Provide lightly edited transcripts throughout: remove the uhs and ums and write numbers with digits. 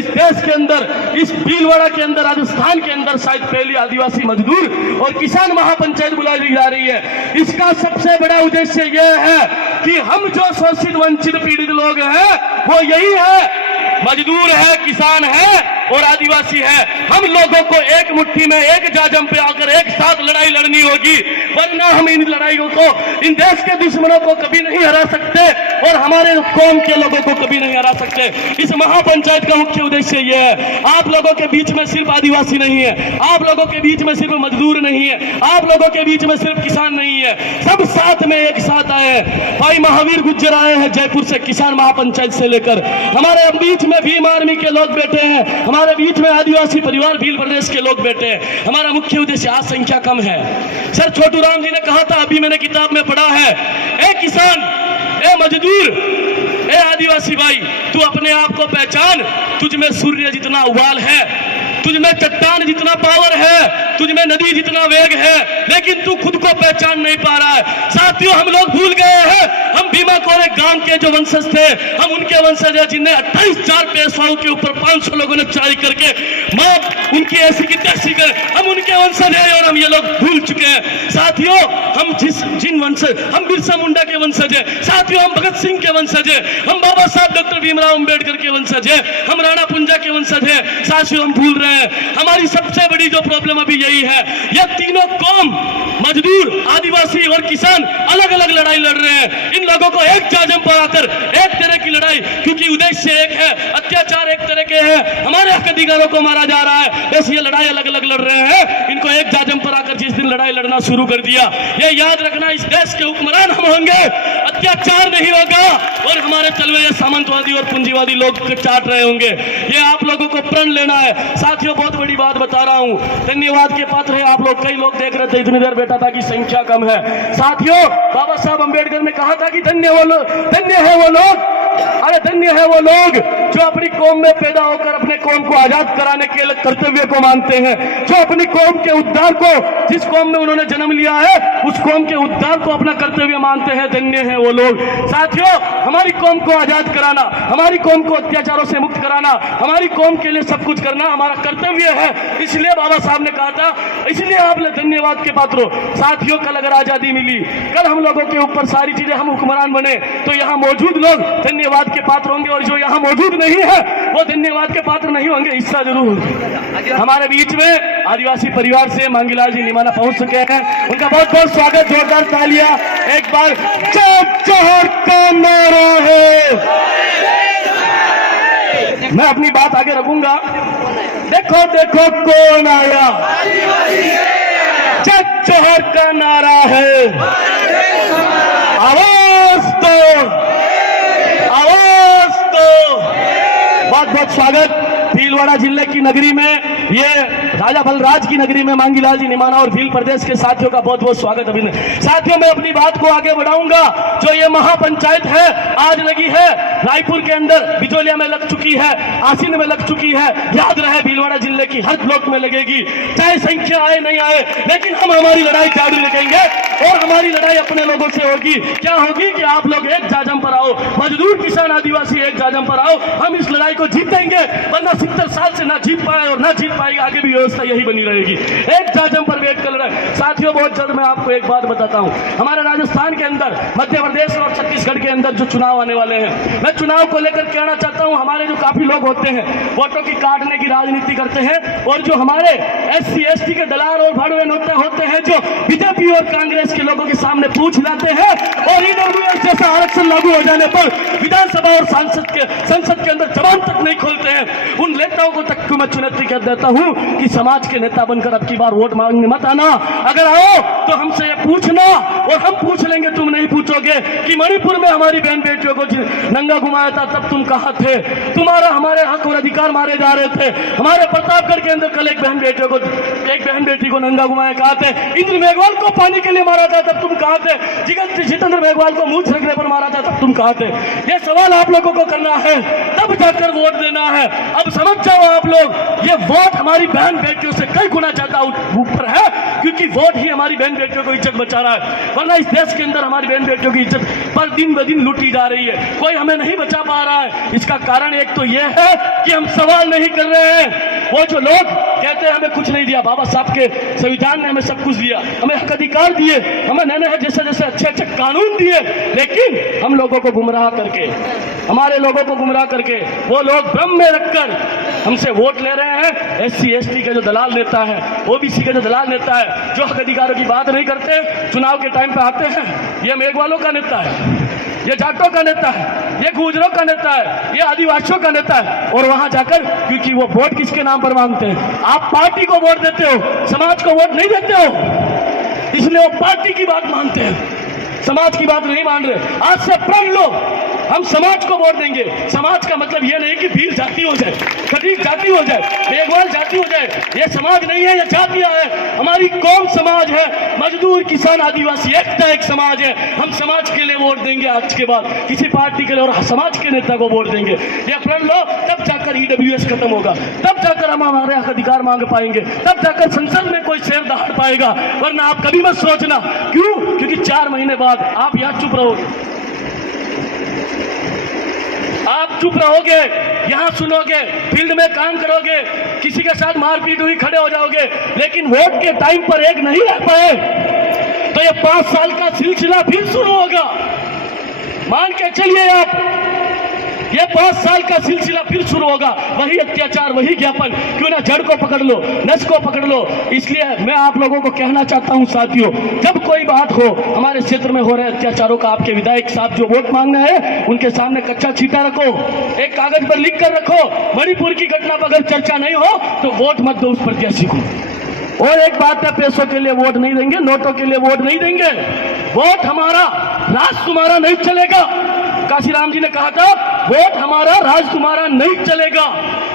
इस देश के अंदर, इस भीलवाड़ा के अंदर, राजस्थान के अंदर शायद पहली आदिवासी मजदूर और किसान महापंचायत बुलाई जा रही है। इसका सबसे बड़ा उद्देश्य यह है कि हम जो शोषित वंचित पीड़ित लोग हैं वो यही है, मजदूर है, किसान है और आदिवासी है। हम लोगों को एक मुट्ठी में, एक जाजम पे आकर एक साथ लड़ाई लड़नी होगी, वरना हम इन लड़ाइयों को, इन देश के दुश्मनों को कभी नहीं हरा सकते और हमारे कौम के लोगों को कभी नहीं हरा सकते। इस महापंचायत का मुख्य उद्देश्य यह है, आप लोगों के बीच में सिर्फ आदिवासी नहीं है, आप लोगों के बीच में सिर्फ मजदूर नहीं है, आप लोगों के बीच में सिर्फ किसान नहीं है, सब साथ में एक साथ आए हैं। भाई महावीर गुज्जर आए हैं जयपुर से, किसान महापंचायत से लेकर, हमारे बीच में भीम आर्मी के लोग बैठे हैं, हमारे बीच में आदिवासी परिवार भील प्रदेश के लोग बैठे हैं। हमारा मुख्य उद्देश्य, आज संख्या कम है। सर छोटू राम जी ने कहा था, अभी मैंने किताब में पढ़ा है, ए किसान, ए मजदूर, ए आदिवासी भाई, तू अपने आप को पहचान, तुझ में सूर्य जितना उबाल है, तुझ में चट्टान जितना पावर है, तुझ में नदी जितना वेग है, लेकिन तू खुद को पहचान नहीं पा रहा है। साथियों, हम लोग भूल गए हैं, हम भीमा कोरे गांव के जो वंशज थे, हम उनके वंशज हैं जिन्हें 28,000 पेशवाओं के ऊपर 500 लोगों ने चढ़ाई करके मां उनकी ऐसी की तैसी कर, हम उनके वंशज हैं और हम ये लोग भूल चुके हैं। साथियों, हम जिन वंशज, हम बिरसा मुंडा के वंशज हैं, साथियों हम भगत सिंह के वंशज हैं, हम बाबा साहब डॉक्टर भीमराव अंबेडकर के वंशज हैं, हम राणा पुंजा के वंशज हैं। साथियों, हम भूल रहे हैं, हमारी सबसे बड़ी जो प्रॉब्लम अभी यही है, ये तीनों कौम, मजदूर, आदिवासी और किसान अलग अलग लड़ाई लड़ रहे हैं। इन लोगों को एक जाजम पर आकर एक तरह की लड़ाई, क्योंकि उद्देश्य एक है, अत्याचार एक तरह के हैं, हमारे हक अधिकारों को मारा जा रहा है, बस ये लड़ाई अलग अलग लड़ रहे हैं। इनको एक जाजम पर आकर जिस दिन लड़ाई लड़ना शुरू कर दिया, ये याद रखना, इस देश के हुक्मरान हम होंगे, अत्याचार नहीं होगा और हमारे तलवे ये सामंतवादी और पूंजीवादी लोग चाट रहे होंगे। ये आप लोगों को प्रण लेना है। साथियों, बहुत बड़ी बात बता रहा हूं, धन्यवाद के पात्र है आप लोग। कई लोग देख रहे थे, इतनी देर बैठा था कि संख्या कम है। साथियों, बाबा साहब अंबेडकर ने कहा था कि धन्य है वो लोग, अरे धन्य है वो लोग जो अपनी कौम में पैदा होकर अपने कौम को आजाद कराने के कर्तव्य को मानते हैं, जो अपनी कौम के उद्धार को, जिस कौम में उन्होंने जन्म लिया है, उस कौम के उद्धार को अपना कर्तव्य मानते हैं। धन्य है वो लोग। साथियों, हमारी कौम को आजाद कराना, हमारी कौम को अत्याचारों से मुक्त कराना, हमारी कौम के लिए सब कुछ करना हमारा कर्तव्य है। इसलिए बाबा साहब ने कहा था, इसलिए आप धन्यवाद के पात्र हो। साथियों, कल अगर आजादी मिली, कल हम लोगों के ऊपर सारी चीजें, हम हुक्मरान बने, तो यहाँ मौजूद लोग धन्यवाद के पात्र होंगे और जो यहाँ मौजूद नहीं है वो धन्यवाद के पात्र नहीं होंगे। हिस्सा जरूर। हमारे बीच में आदिवासी परिवार से मांगीलाल जी निमाना पहुंच चुके हैं, उनका बहुत बहुत स्वागत, जोरदार तालियां। एक बार जय जोहर का नारा है। मैं अपनी बात आगे रखूंगा। देखो देखो कौन आया, जय जोहर का नारा है। आवाज दो, आवाज दो। बहुत बहुत स्वागत। भीलवाड़ा जिले की नगरी में, ये राजा बलराज की नगरी में मांगीलाल जी निमाना और भील प्रदेश के साथियों का बहुत बहुत स्वागत अभिनंदन। साथियों, मैं अपनी बात को आगे बढ़ाऊंगा। जो ये महापंचायत है, आज लगी है, रायपुर के अंदर बिजोलिया में लग चुकी है, आसीन में लग चुकी है। याद रहे, भीलवाड़ा जिले की हर ब्लॉक में लगेगी, चाहे संख्या आए नहीं आए, लेकिन हम हमारी लड़ाई जारी रखेंगे और हमारी लड़ाई अपने लोगों से होगी। क्या होगी कि आप लोग एक जाजम पर आओ, मजदूर, किसान, आदिवासी एक जाजम पर आओ, हम इस लड़ाई को जीतेंगे। वरना 70 साल से ना जीत पाए और ना जीत पाएगा, आगे भी व्यवस्था यही बनी रहेगी। एक जाजम पर बैठ कर लड़ाई। साथियों, बहुत जल्द मैं आपको एक बात बताता हूं, हमारे राजस्थान के अंदर, मध्य प्रदेश और छत्तीसगढ़ के अंदर जो चुनाव आने वाले हैं, मैं चुनाव को लेकर कहना चाहता हूं, हमारे जो काफी लोग होते हैं वोटों की काटने की राजनीति करते हैं, और जो हमारे SC ST के दलाल और भाड़ुए होते हैं, जो बीजेपी और कांग्रेस के लोगों के सामने पूछ लाते हैं, और EWS जैसा आरक्षण लागू हो जाने पर विधानसभा और संसद के अंदर जबान तक नहीं खोलते हैं। उन नेताओं को तक मैं चुनौती कर देता हूं कि समाज के नेता बनकर अब की बार वोट मांगने मत आना। अगर आओ तो हमसे ये पूछना, और हम पूछ लेंगे, तुम नहीं पूछोगे कि मणिपुर में हमारी बहन बेटियों को नंगा घुमाया था, तब तुम कहां थे? तुम्हारा हमारे हक और अधिकार मारे जा रहे थे। हमारे प्रतापगढ़ के अंदर कल एक बहन बेटी को नंगा घुमाया, कहा थे? इंद्र मेघवाल को पानी के लिए मारा था, तब तुम कहां थे? जितेंद्र मेघवाल को मूंछ रखने पर मारा था, तब तुम कहां थे? ये सवाल आप लोगों को करना है, तब जाकर वोट देना है। अब समझ जाओ आप लोग, ये वोट हमारी बहन बेटियों से कई गुना ज्यादा ऊपर है, क्योंकि वोट ही हमारी बहन बेटियों को इज्जत बचा रहा है। वरना इस देश के अंदर हमारी बहन बेटियों की इज्जत पर दिन ब दिन लूटी जा रही है, कोई हमें नहीं बचा पा रहा है। इसका कारण एक तो यह है कि हम सवाल नहीं कर रहे हैं। वो जो लोग कहते हैं हमें कुछ नहीं दिया, बाबा साहब के संविधान ने हमें सब कुछ दिया, हमें हक अधिकार दिए, हमें नए जैसे जैसे अच्छे अच्छे कानून दिए, लेकिन हम लोगों को गुमराह करके, हमारे लोगों को गुमराह करके वो लोग भ्रम में रखकर हमसे वोट ले रहे हैं। SC ST के जो दलाल नेता है, OBC के जो दलाल नेता है, जो हक अधिकारों की बात नहीं करते, चुनाव के टाइम पे आते हैं, ये मेघवालों का नेता है, ये जाटों का नेता है, ये गुजरों का नेता है, ये आदिवासियों का नेता है। और वहां जाकर, क्योंकि वो वोट किसके नाम पर मांगते हैं, आप पार्टी को वोट देते हो, समाज को वोट नहीं देते हो, इसलिए वो पार्टी की बात मानते हैं, समाज की बात नहीं मान रहे। आज से प्रण लो, हम समाज को वोट देंगे। समाज का मतलब ये नहीं कि भील जाति हो जाए, खटीक जाति हो जाए, मेघवाल जाति हो जाए, ये समाज नहीं है, ये जातियां है। हमारी कौम समाज है, मजदूर किसान आदिवासी एक समाज है। हम समाज के लिए वोट देंगे आज के बाद, किसी पार्टी के लिए और समाज के नेता को वोट देंगे। ये प्रण लो, तब जाकर EWS खत्म होगा, तब जाकर हम हमारे अधिकार मांग पाएंगे, तब जाकर संसद में कोई शेर दहाड़ पाएगा। वरना आप कभी मत सोचना। क्यों? क्योंकि 4 महीने बाद आप यहाँ चुप रहोगे, आप चुप रहोगे, यहां सुनोगे, फील्ड में काम करोगे, किसी के साथ मारपीट हुई खड़े हो जाओगे, लेकिन वोट के टाइम पर एक नहीं रह पाए तो ये 5 साल का सिलसिला फिर शुरू होगा। मान के चलिए आप, ये 5 साल का सिलसिला फिर शुरू होगा। वही अत्याचार, वही ज्ञापन, क्यों ना जड़ को पकड़ लो, नस को पकड़ लो। इसलिए मैं आप लोगों को कहना चाहता हूं साथियों, जब कोई बात हो हमारे क्षेत्र में हो रहे अत्याचारों का, आपके विधायक साहब जो वोट मांगना है उनके सामने कच्चा छीटा रखो, एक कागज पर लिख कर रखो। मणिपुर की घटना पर अगर चर्चा नहीं हो तो वोट मत दो उस प्रत्याशी को। और एक बात है, पैसों के लिए वोट नहीं देंगे, नोटों के लिए वोट नहीं देंगे। वोट हमारा, राज तुम्हारा नहीं चलेगा। काशीराम जी ने कहा था, वोट हमारा, राज तुम्हारा नहीं चलेगा।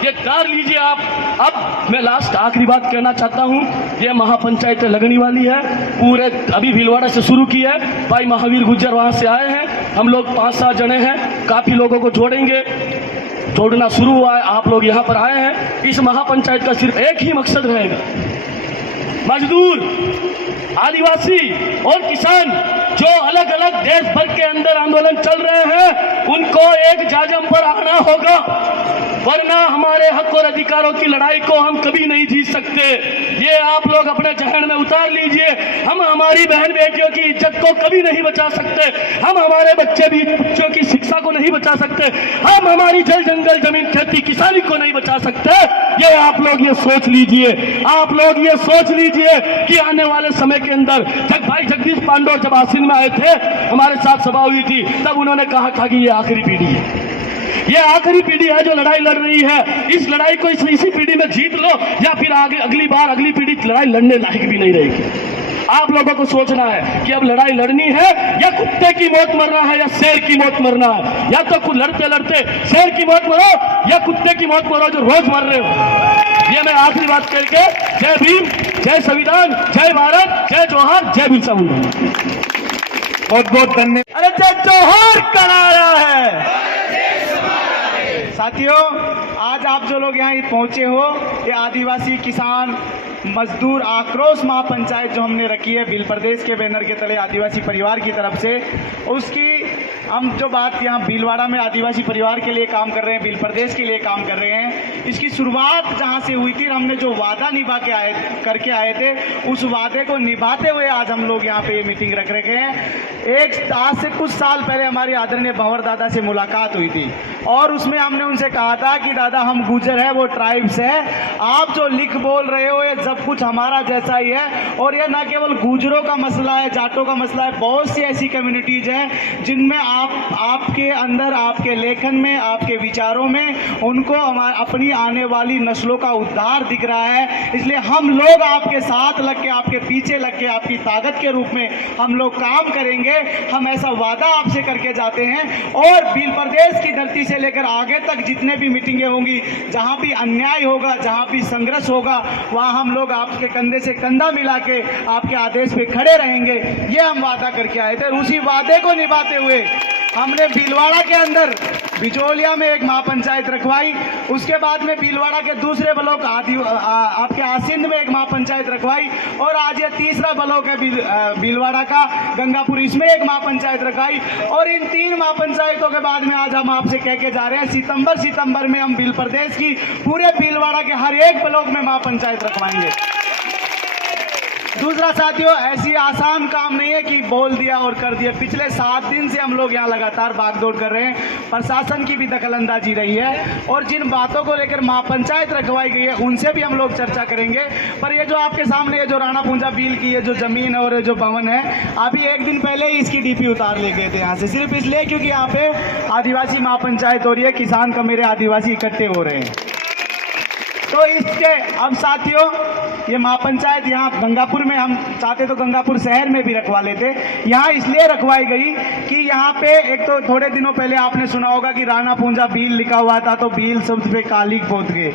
ये कार लीजिए आप। अब मैं लास्ट आखिरी बात कहना चाहता हूं, ये महापंचायत लगने वाली है, पूरे अभी भीलवाड़ा से शुरू की है, भाई महावीर गुज्जर वहां से आए हैं, हम लोग 5-7 जने हैं, काफी लोगों को जोड़ेंगे, जोड़ना शुरू हुआ है, आप लोग यहाँ पर आए हैं। इस महापंचायत का सिर्फ एक ही मकसद रहेगा, मजदूर, आदिवासी और किसान जो अलग अलग देश भर के अंदर आंदोलन चल रहे हैं, उनको एक जाजम पर आना होगा, वरना हमारे हक और अधिकारों की लड़ाई को हम कभी नहीं जीत सकते। ये आप लोग अपने जहन में उतार लीजिए। हम हमारी बहन बेटियों की इज्जत को कभी नहीं बचा सकते, हम हमारे बच्चों की शिक्षा को नहीं बचा सकते, हम हमारी जल जंगल जमीन खेती किसानी को नहीं बचा सकते। ये आप लोग ये सोच लीजिए, आप लोग ये सोच लीजिए कि आने वाले समय के अंदर भाई जगदीश पांडव जब आसीन में आए थे, हमारे साथ सभा हुई थी, तब उन्होंने कहा था कि ये आखिरी पीढ़ी है, ये आखिरी पीढ़ी है जो लड़ाई लड़ रही है। इस लड़ाई को इसी पीढ़ी में जीत लो, या फिर आगे अगली बार अगली पीढ़ी लड़ाई लड़ने लायक भी नहीं रहेगी। आप लोगों को सोचना है कि अब लड़ाई लड़नी है, या कुत्ते की मौत मरना है या शेर की मौत मरना है। या तो लड़ते लड़ते शेर की मौत मरो, या कुत्ते की मौत मरो जो रोज मर रहे हो। ये मैं आखिरी बात करके, जय भीम, जय संविधान, जय भारत, जय जोहार, जय बिरसा मुंडा। बहुत बहुत धन्यवाद। अरे जय जोहार कराया है। साथियों, आज आप जो लोग यहाँ पहुंचे हो, ये आदिवासी किसान मजदूर आक्रोश महापंचायत जो हमने रखी है भील प्रदेश के बैनर के तले आदिवासी परिवार की तरफ से, उसकी हम जो बात यहाँ भीलवाड़ा में आदिवासी परिवार के लिए काम कर रहे हैं, भील प्रदेश के लिए काम कर रहे हैं, इसकी शुरुआत जहाँ से हुई थी, हमने जो वादा निभा के करके आए थे, उस वादे को निभाते हुए आज हम लोग यहाँ पे ये मीटिंग रख रखे हैं। आज से कुछ साल पहले हमारे आदरणीय भंवर दादा से मुलाकात हुई थी, और उसमें हमने उनसे कहा था कि दादा हम गुजर है, वो ट्राइब्स है, आप जो लिख बोल रहे हो ये सब कुछ हमारा जैसा ही है। और ये ना केवल गुजरों का मसला है, जाटों का मसला है, बहुत सी ऐसी कम्युनिटीज हैं जिनमें आपके अंदर, आपके लेखन में, आपके विचारों में उनको अपनी आने वाली नस्लों का उद्धार दिख रहा है। इसलिए हम लोग आपके साथ लग के, आपके पीछे लग के, आपकी ताकत के रूप में हम लोग काम करेंगे। हम ऐसा वादा आपसे करके जाते हैं, और भील प्रदेश की धरती से लेकर आगे तक जितने भी मीटिंगें होंगी, जहां भी अन्याय होगा, जहां भी संघर्ष होगा, वहां हम लोग आपके कंधे से कंधा मिला के आपके आदेश पे खड़े रहेंगे। ये हम वादा करके आए थे, उसी वादे को निभाते हुए हमने भीलवाड़ा के अंदर बिचौलिया में एक महापंचायत रखवाई, उसके बाद में भीलवाड़ा के दूसरे ब्लॉक आपके आसिंद में एक महापंचायत रखवाई, और आज ये तीसरा ब्लॉक है भीलवाड़ा का गंगापुर, इसमें एक महापंचायत रखवाई। और इन 3 महापंचायतों के बाद में आज हम आपसे कह के जा रहे हैं सितंबर में हम भील प्रदेश की पूरे भीलवाड़ा के हर एक ब्लॉक में महापंचायत रखवाएंगे। दूसरा साथियों, ऐसी आसान काम नहीं है कि बोल दिया और कर दिया। पिछले 7 दिन से हम लोग यहाँ लगातार भागदौड़ कर रहे हैं, प्रशासन की भी दखलंदाजी रही है, और जिन बातों को लेकर महापंचायत रखवाई गई है उनसे भी हम लोग चर्चा करेंगे। पर ये जो आपके सामने ये जो राणा पूंजा बिल की ये जो जमीन और जो भवन है, अभी 1 दिन पहले ही इसकी डीपी उतार ले गए थे यहाँ से, सिर्फ इसलिए क्योंकि यहाँ पे आदिवासी महापंचायत हो रही है, किसान का मेरे आदिवासी इकट्ठे हो रहे हैं। तो इसके अब साथियों, ये महापंचायत यहाँ गंगापुर में हम चाहते तो गंगापुर शहर में भी रखवा लेते, यहाँ इसलिए रखवाई गई कि यहाँ पे एक तो थोड़े दिनों पहले आपने सुना होगा कि राणा पूंजा भील लिखा हुआ था, तो भील शब्द पे कालिक पोत गए।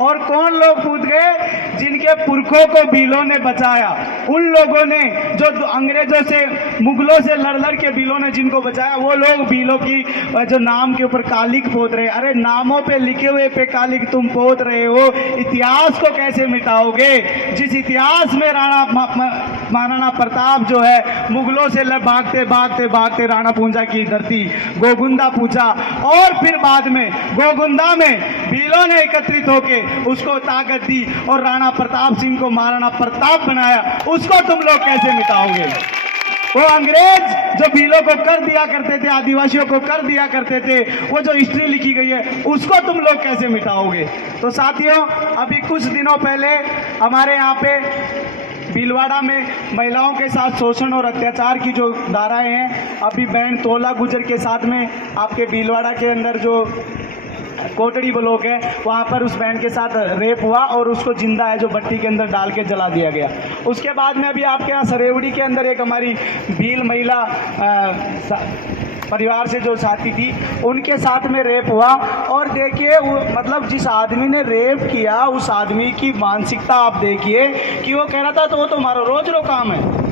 और कौन लोग पूत गए? जिनके पुरखों को भीलों ने बचाया, उन लोगों ने जो अंग्रेजों से मुगलों से लड़ के भीलों ने जिनको बचाया, वो लोग भीलों की जो नाम के ऊपर कालिक पोत रहे। अरे नामों पे लिखे हुए पे कालिक तुम पोत रहे हो, इतिहास को कैसे मिटाओगे? जिस इतिहास में महाराणा प्रताप जो है मुगलों से भागते राणा पूंजा की धरती गोगुंदा पूछा, और फिर बाद में गोगुंदा में भीलों ने एकत्रित होके उसको ताकत दी और राणा प्रताप सिंह को महाराणा प्रताप बनाया, उसको तुम लोग कैसे मिटाओगे? वो अंग्रेज जो भीलों को कर दिया करते थे, आदिवासियों को कर दिया करते थे, वो जो हिस्ट्री लिखी गई है उसको तुम लोग कैसे मिटाओगे? तो साथियों, अभी कुछ दिनों पहले हमारे यहाँ पे भीलवाड़ा में महिलाओं के साथ शोषण और अत्याचार की जो धाराएं हैं, अभी बहन तोला गुजर के साथ में आपके भीलवाड़ा के अंदर जो कोटड़ी ब्लॉक है वहाँ पर उस बहन के साथ रेप हुआ और उसको जिंदा है जो भट्टी के अंदर डाल के जला दिया गया। उसके बाद में अभी आपके यहाँ सरेवड़ी के अंदर एक हमारी भील महिला परिवार से जो साथी थी उनके साथ में रेप हुआ। और देखिए मतलब जिस आदमी ने रेप किया उस आदमी की मानसिकता आप देखिए कि वो कह रहा था तो वो तो हमारा रोज रो काम है।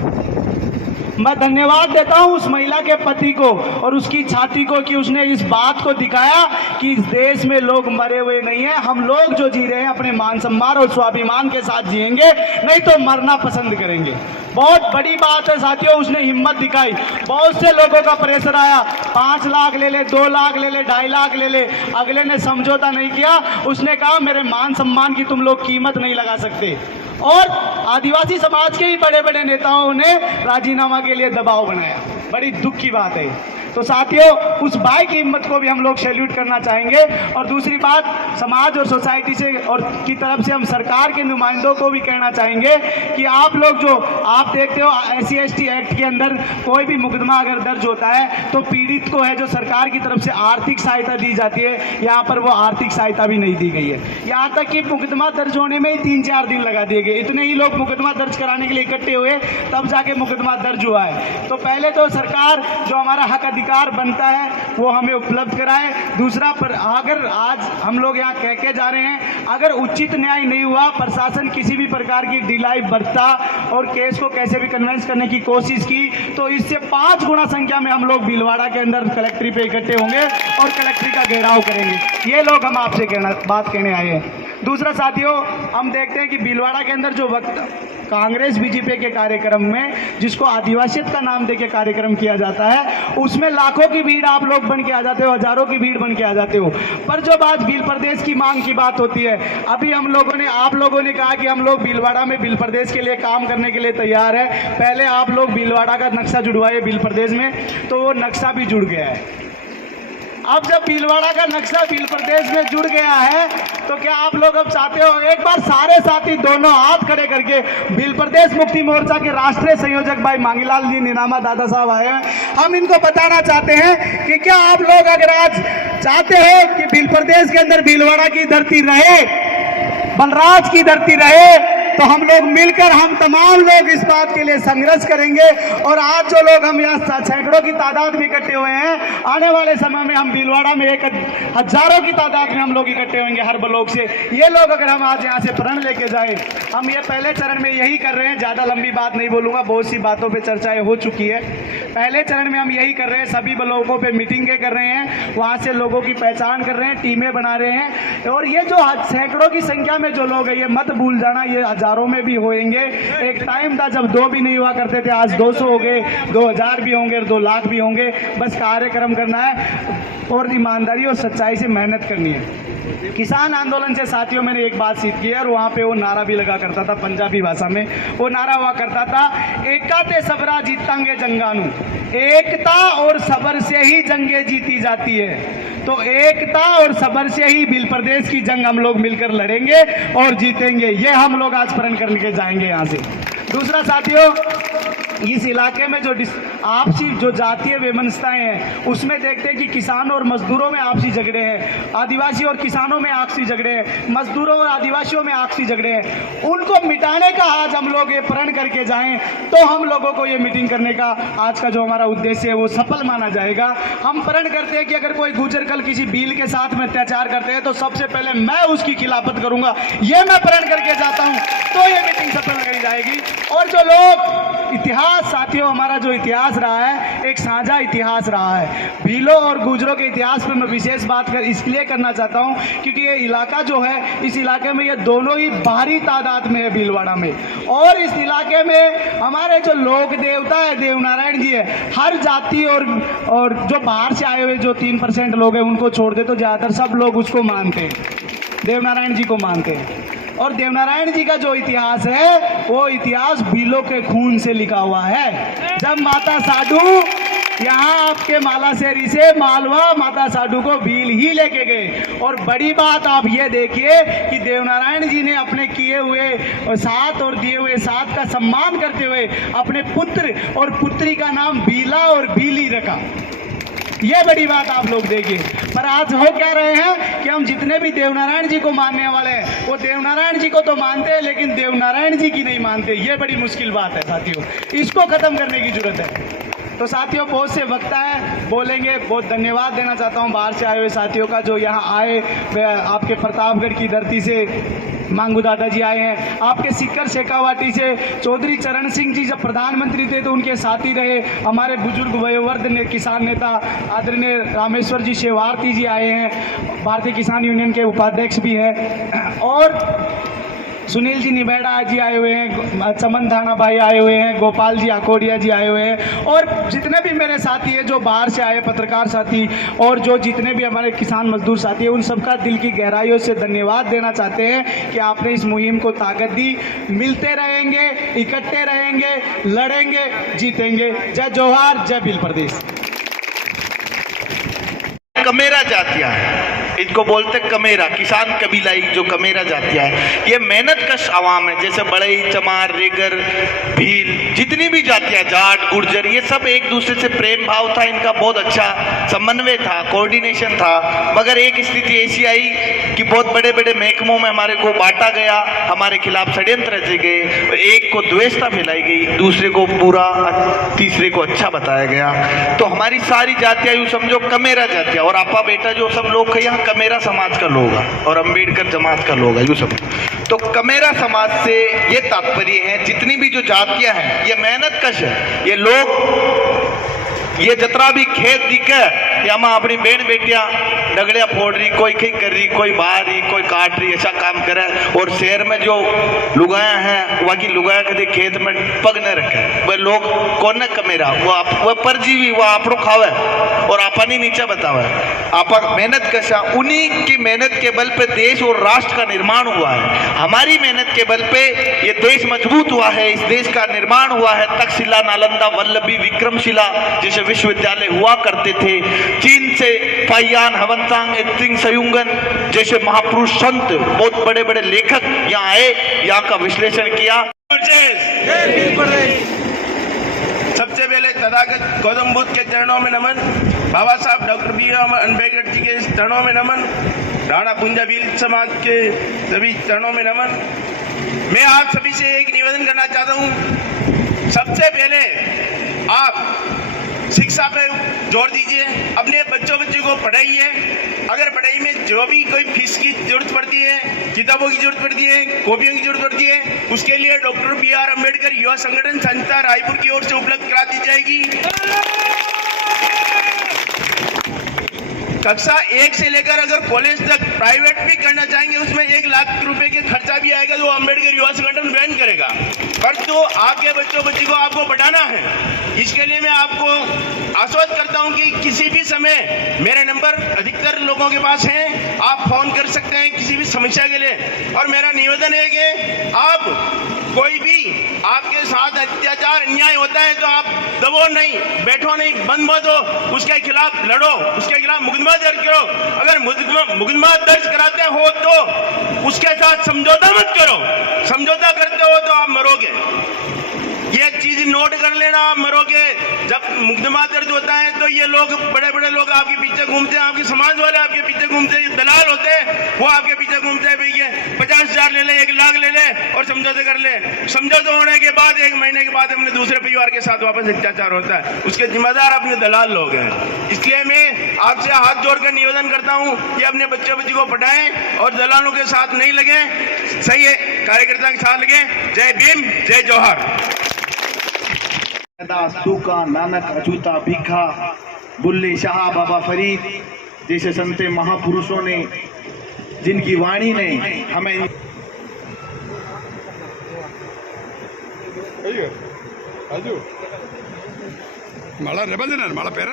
मैं धन्यवाद देता हूं उस महिला के पति को और उसकी छाती को कि उसने इस बात को दिखाया कि इस देश में लोग मरे हुए नहीं हैं, हम लोग जो जी रहे हैं अपने मान सम्मान और स्वाभिमान के साथ जिएंगे, नहीं तो मरना पसंद करेंगे। बहुत बड़ी बात है साथियों, उसने हिम्मत दिखाई। बहुत से लोगों का प्रेशर आया, 5 लाख ले ले, 2 लाख ले ले, 2.5 लाख ले ले, अगले ने समझौता नहीं किया। उसने कहा मेरे मान सम्मान की तुम लोग कीमत नहीं लगा सकते। और आदिवासी समाज के ही बड़े बड़े नेताओं ने राजीनामा के लिए दबाव बनाया। बड़ी दुख की बात है। तो साथियों, उस भाई की हिम्मत को भी हम लोग सैल्यूट करना चाहेंगे। और दूसरी बात, समाज और सोसाइटी से और की तरफ से हम सरकार के नुमाइंदों को भी कहना चाहेंगे कि आप लोग जो आप देखते हो SC/ST एक्ट के अंदर कोई भी मुकदमा अगर दर्ज होता है तो पीड़ित को है जो सरकार की तरफ से आर्थिक सहायता दी जाती है, यहाँ पर वो आर्थिक सहायता भी नहीं दी गई है। यहाँ तक कि मुकदमा दर्ज होने में ही 3-4 दिन लगा दिए गए। इतने ही लोग मुकदमा दर्ज कराने के लिए इकट्ठे हुए तब जाके मुकदमा दर्ज हुआ है। तो पहले तो सरकार जो हमारा हक अधिकार बनता है वो हमें उपलब्ध कराए। दूसरा, पर अगर आज हम लोग यहाँ कह के जा रहे हैं, अगर उचित न्याय नहीं हुआ, प्रशासन किसी भी प्रकार की ढिलाई बरता और केस को कैसे भी कन्विंस करने की कोशिश की, तो इससे 5 गुना संख्या में हम लोग भीलवाड़ा के अंदर कलेक्ट्री पे इकट्ठे होंगे और कलेक्ट्री का घेराव करेंगे। ये लोग हम आपसे बात कहने आए हैं। दूसरा साथियों, हम देखते हैं कि भीलवाड़ा के अंदर जो वक्त कांग्रेस बीजेपी के कार्यक्रम में जिसको आदिवासियत का नाम देके कार्यक्रम किया जाता है, उसमें लाखों की भीड़ आप लोग बन के आ जाते हो, हजारों की भीड़ बन के आ जाते हो। पर जब आज भील प्रदेश की मांग की बात होती है, अभी आप लोगों ने कहा कि हम लोग भीलवाड़ा में भील प्रदेश के लिए काम करने के लिए तैयार है। पहले आप लोग भीलवाड़ा का नक्शा जुड़वाए भील प्रदेश में, तो वो नक्शा भी जुड़ गया है। अब जब भीलवाड़ा का नक्शा भील प्रदेश में जुड़ गया है, तो क्या आप लोग अब चाहते हो एक बार सारे साथी दोनों हाथ खड़े करके भील प्रदेश मुक्ति मोर्चा के राष्ट्रीय संयोजक भाई मांगीलाल जी नीनामा दादा साहब आए हैं, हम इनको बताना चाहते हैं कि क्या आप लोग अगर आज चाहते हो कि भील प्रदेश के अंदर भीलवाड़ा की धरती रहे, बलराज की धरती रहे, तो हम लोग मिलकर हम तमाम लोग इस बात के लिए संघर्ष करेंगे। और आज जो लोग हम यहाँ सैकड़ों की तादाद में इकट्ठे हुए हैं, आने वाले समय में हम भीलवाड़ा में एक हजारों की तादाद में हम लोग इकट्ठे होंगे हर ब्लॉक से। ये लोग अगर हम आज यहाँ से प्रण लेके जाए, हम ये पहले चरण में यही कर रहे हैं, ज़्यादा लंबी बात नहीं बोलूँगा, बहुत सी बातों पर चर्चाएँ हो चुकी है। पहले चरण में हम यही कर रहे हैं, सभी ब्लॉकों पे मीटिंगें कर रहे हैं, वहाँ से लोगों की पहचान कर रहे हैं, टीमें बना रहे हैं। और ये जो सैकड़ों की संख्या में जो लोग हैं, ये मत भूल जाना, ये हजारों में भी होंगे। एक टाइम था जब 2 भी नहीं हुआ करते थे, आज 200 हो गए, 2000 भी होंगे, 2 लाख भी होंगे। बस कार्यक्रम करना है और ईमानदारी और सच्चाई से मेहनत करनी है। किसान आंदोलन से साथियों मैंने एक बात सीख की है, और वहाँ पे वो नारा भी लगा करता था पंजाबी भाषा में। वो नारा हुआ करता था, एका ते सबरा जीतांगे जंगानू। एकता और सबर से ही जंगें जीती जाती है। तो एकता और सबर से ही भील प्रदेश की जंग हम लोग मिलकर लड़ेंगे और जीतेंगे। ये हम लोग आज प्रण करके जाएंगे यहाँ से। दूसरा साथियों, इस इलाके में जो आपसी जो जातीय विमनताएं हैं, उसमें देखते हैं कि किसान और मजदूरों में आपसी झगड़े हैं, आदिवासी और किसानों में आपसी झगड़े हैं, मजदूरों और आदिवासियों में आपसी झगड़े हैं। उनको मिटाने का आज हम लोग ये प्रण करके जाएं, तो हम लोगों को ये मीटिंग करने का आज का जो हमारा उद्देश्य है वो सफल माना जाएगा। हम प्रण करते हैं कि अगर कोई गुजर कल किसी भील के साथ में अत्याचार करते हैं, तो सबसे पहले मैं उसकी खिलाफत करूंगा। ये मैं प्रण करके जाता हूं, तो ये मीटिंग सफल करी जाएगी। और जो लोग इतिहास, साथियों हमारा जो इतिहास रहा है, एक साझा इतिहास रहा है। भीलों और गुजरों के इतिहास पर मैं विशेष बात इसलिए करना चाहता हूं, क्योंकि ये इलाका जो है, इस इलाके में ये दोनों ही भारी तादाद में है भीलवाड़ा में। और इस इलाके में हमारे जो लोक देवता है देवनारायण जी है। हर जाति और जो बाहर से आए हुए जो 3% लोग हैं, उनको छोड़ दे तो ज़्यादातर सब लोग उसको मानते हैं, देवनारायण जी को मानते हैं। और देवनारायण जी का जो इतिहास है, वो इतिहास भीलों के खून से लिखा हुआ है। जब माता साडू यहाँ आपके मालाशेरी से मालवा माता साडू को भील ही लेके गए। और बड़ी बात आप ये देखिए कि देवनारायण जी ने अपने किए हुए साथ और दिए हुए साथ का सम्मान करते हुए अपने पुत्र और पुत्री का नाम भीला और भीली रखा। ये बड़ी बात आप लोग देखिए। पर आज हो क्या रहे हैं कि हम जितने भी देवनारायण जी को मानने वाले हैं, वो देवनारायण जी को तो मानते हैं, लेकिन देवनारायण जी की नहीं मानते। ये बड़ी मुश्किल बात है साथियों, इसको खत्म करने की जरूरत है। तो साथियों, बहुत से वक्ता है, बोलेंगे। बहुत धन्यवाद देना चाहता हूँ बाहर से आए हुए साथियों का, जो यहाँ आए। आपके प्रतापगढ़ की धरती से मांगू दादा जी आए हैं, आपके सिक्कर शेखावाटी से चौधरी चरण सिंह जी जब प्रधानमंत्री थे तो उनके साथी रहे। हमारे बुजुर्ग वयोवृद्ध किसान नेता आदरणीय रामेश्वर जी शेवारती जी आए हैं, भारतीय किसान यूनियन के उपाध्यक्ष भी हैं। और सुनील जी निबेड़ा जी आए हुए हैं, चमन थाना भाई आए हुए हैं, गोपाल जी आकोड़िया जी आए हुए हैं। और जितने भी मेरे साथी हैं जो बाहर से आए, पत्रकार साथी, और जो जितने भी हमारे किसान मजदूर साथी हैं, उन सबका दिल की गहराइयों से धन्यवाद देना चाहते हैं कि आपने इस मुहिम को ताकत दी। मिलते रहेंगे, इकट्ठे रहेंगे, लड़ेंगे, जीतेंगे। जय जोहार, जय भील प्रदेश। कमेरा जातिया है, इनको बोलते कमेरा, किसान कबीलाई जो कमेरा जातिया है। ये मेहनत कश आवाम है, जैसे बड़ई, चमार, रेगर, भील, जितनी भी जातियाँ, जाट, गुर्जर, ये सब एक दूसरे से प्रेम भाव था, इनका बहुत अच्छा समन्वय था, कोऑर्डिनेशन था। मगर एक स्थिति ऐसी आई कि बहुत बड़े बड़े महकमों में हमारे को बांटा गया, हमारे खिलाफ षड्यंत्र रचे गए, एक को द्वेषता फैलाई गई, दूसरे को बुरा, तीसरे को अच्छा बताया गया। तो हमारी सारी जातियाँ यूँ समझो कमेरा जातियाँ, और आपा बेटा जो सब लोग यहाँ कमेरा समाज का लोग है और अंबेडकर जमात का लोग है, यूँ सब। तो कमेरा समाज से ये तात्पर्य है, जितनी भी जो जातियाँ हैं, ये मेहनत कश है। ये लोग ये जतरा भी खेत दिखे, या माँ अपनी बहन बेटियाँ डगड़िया फोड़ रही, कोई कहीं कर रही, कोई बाहर रही, कोई काट रही, ऐसा काम करे। और शहर में जो लुगाया हैं, वहाँ की लुगाया कभी खेत में पग न रखे, वह लोग कौन न कमेरा, वह परजीवी, वह आपको खावे और आपा नहीं नीचे बतावे। आपा मेहनत कैसा, उन्हीं की मेहनत के बल पे देश और राष्ट्र का निर्माण हुआ है। हमारी मेहनत के बल पे ये देश मजबूत हुआ है, इस देश का निर्माण हुआ है। तक्षशिला, नालंदा, वल्लभी, विक्रमशिला जैसे विश्वविद्यालय हुआ करते थे। चीन से फाइयान, हवनतांग, एत्सिंग सयुंगन जैसे महापुरुष संत, बहुत बड़े बड़े लेखक यहाँ आए, यहाँ का विश्लेषण किया। सबसे पहले तथागत गौतम बुद्ध के चरणों में नमन, बाबा साहब डॉक्टर BR अम्बेडकर जी के चरणों में नमन, राणा कुंजा भील समाज के सभी चरणों में नमन। मैं आप सभी से एक निवेदन करना चाहता हूं। सबसे पहले आप शिक्षा पे जोर दीजिए, अपने बच्चों को पढ़ाइए। अगर पढ़ाई में जो भी कोई फीस की जरूरत पड़ती है, किताबों की जरूरत पड़ती है, कॉपियों की जरूरत पड़ती है, उसके लिए डॉक्टर BR अम्बेडकर युवा संगठन संस्था रायपुर की ओर से उपलब्ध करा दी जाएगी। कक्षा 1 से लेकर अगर कॉलेज तक प्राइवेट भी करना चाहेंगे, उसमें 1 लाख रुपए के खर्चा भी आएगा जो अम्बेडकर युवा संगठन वहन करेगा। पर तो आपके बच्ची को आपको बढ़ाना है। इसके लिए मैं आपको आश्वस्त करता हूं कि किसी भी समय मेरे नंबर अधिकतर लोगों के पास हैं, आप फोन कर सकते हैं किसी भी समस्या के लिए। और मेरा निवेदन है कि आप कोई भी आपके साथ अत्याचार अन्याय होता है तो आप दबो नहीं, बैठो नहीं, बंद मत हो, उसके खिलाफ लड़ो, उसके खिलाफ मुकदमा दर्ज करो। अगर मुकदमा दर्ज कराते हो तो उसके साथ समझौता मत करो, समझौता करते हो तो आप मरोगे। ये चीज नोट कर लेना, आप मरोगे। जब मुकदमा दर्ज होता है तो ये लोग, बड़े बड़े लोग आपके पीछे घूमते हैं, आपके समाज वाले आपके पीछे घूमते हैं, दलाल होते हैं, वो आपके पीछे घूमते हैं, भैया 50,000 ले ले, 1 लाख ले ले और समझौते कर ले। समझौते होने के बाद 1 महीने के बाद अपने दूसरे परिवार के साथ वापस अत्याचार होता है, उसके जिम्मेदार अपने दलाल लोग हैं। इसलिए मैं आपसे हाथ जोड़कर निवेदन करता हूं कि अपने बच्ची को पढ़ाएं और दलालों के साथ नहीं लगे, सही है, कार्यकर्ता के साथ लगे। जय भीम, जय जौहर। दास तूका, नानक, अछूता, भीखा, बुल्ले शाह, बाबा फरीद जैसे संत महापुरुषों ने, जिनकी वाणी ने हमें माला रेबल देना, माला पैरा।